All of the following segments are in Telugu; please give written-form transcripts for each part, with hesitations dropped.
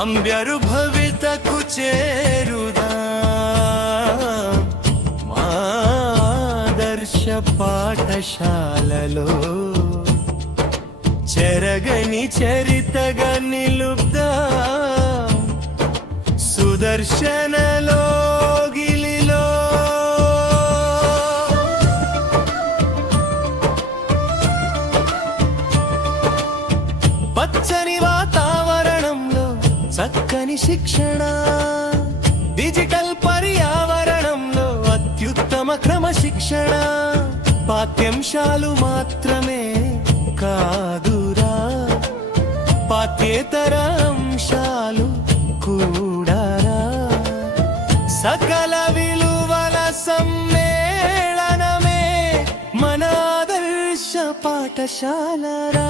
అంబ్యరుభవితకు చేరుదా మాదర్శ పాఠశాలలో చెరగని చరితగా నిలుపుదా సుదర్శనలో గిలిలో పచ్చని వాతావరణంలో చక్కని శిక్షణ డిజిటల్ పర్యావరణంలో అత్యుత్తమ క్రమశిక్షణ పాఠ్యాంశాలు మాత్రమే కాదురా పాఠ్యేతర అంశాలు కూడా సకల విలువల సమ్మేళనమే మన ఆదర్శ పాఠశాలరా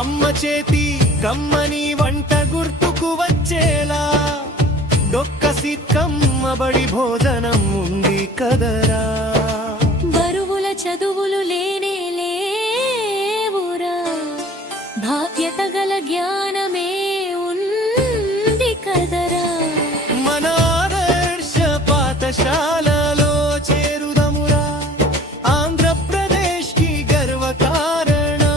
అమ్మ చేతి కమ్మని వంట గుర్తుకు వచ్చేలా డొక్క సిక్కమ్మ బడి భోజనం ఉంది కదరా బరువుల చదువులు లేనే లేవురా బాధ్యత గల జ్ఞానమే ఉంది కదరా మన ఆదర్శ పాఠశాలలో చేరుదమురా ఆంధ్రప్రదేశ్ కి గర్వకారణం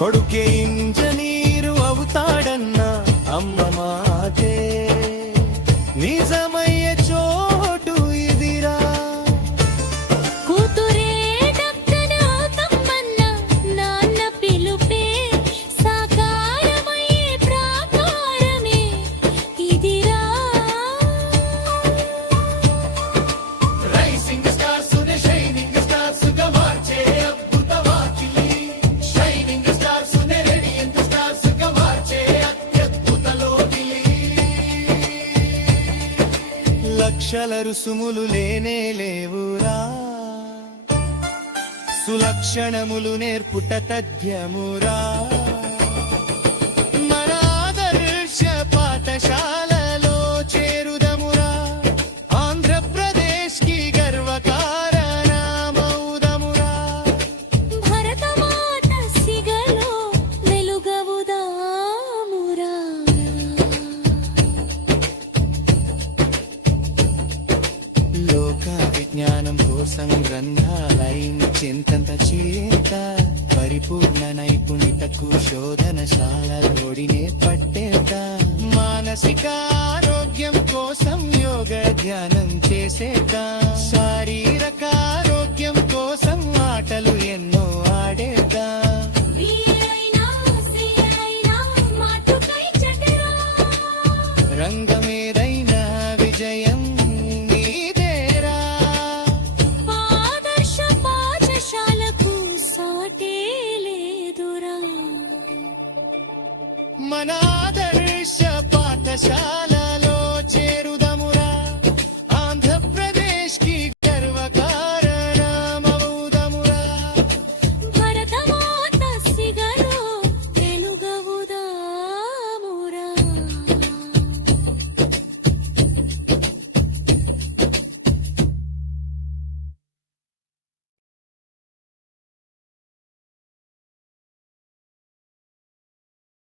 కొడుకే ఇంజనీరు అవుతాడన్న అమ్మ మాటే నిజమయ్యే చోటు ఇదిరా కూతురే డాక్టర్ అవుతమ్మన్న నాన్న పిలుపే సాకారమయ్యే ప్రాకారమే ఇదిరా రైసింగ్ స్టార్స్ నే షైనింగ్ స్టార్స్ గా మార్చే అద్భుత వాకిలి లక్షల రుసుములు లేనే లేవురా సులక్షణములు నేర్పుట తథ్యమురా మన ఆదర్శ పాఠశాలలో చేరుదమురా ఆంధ్రప్రదేశ్ కి గర్వకారణమౌదమురా భరతమాత సిగలో వెలుగవుదామురా లోక విజ్ఞానం కోసం గ్రంథాలయం చింతంత చేత పరిపూర్ణ నైపుణితకు శోధనశాలలోడినే పట్టేత మానసిక ఆరోగ్యం కోసం యోగ ధ్యానం చేసేత శారీరక ఆరోగ్యం కోసం ఆటలు ఎన్నో ఆడేదా రంగమేదైనా విజయం మన ఆదర్శ పాఠశాల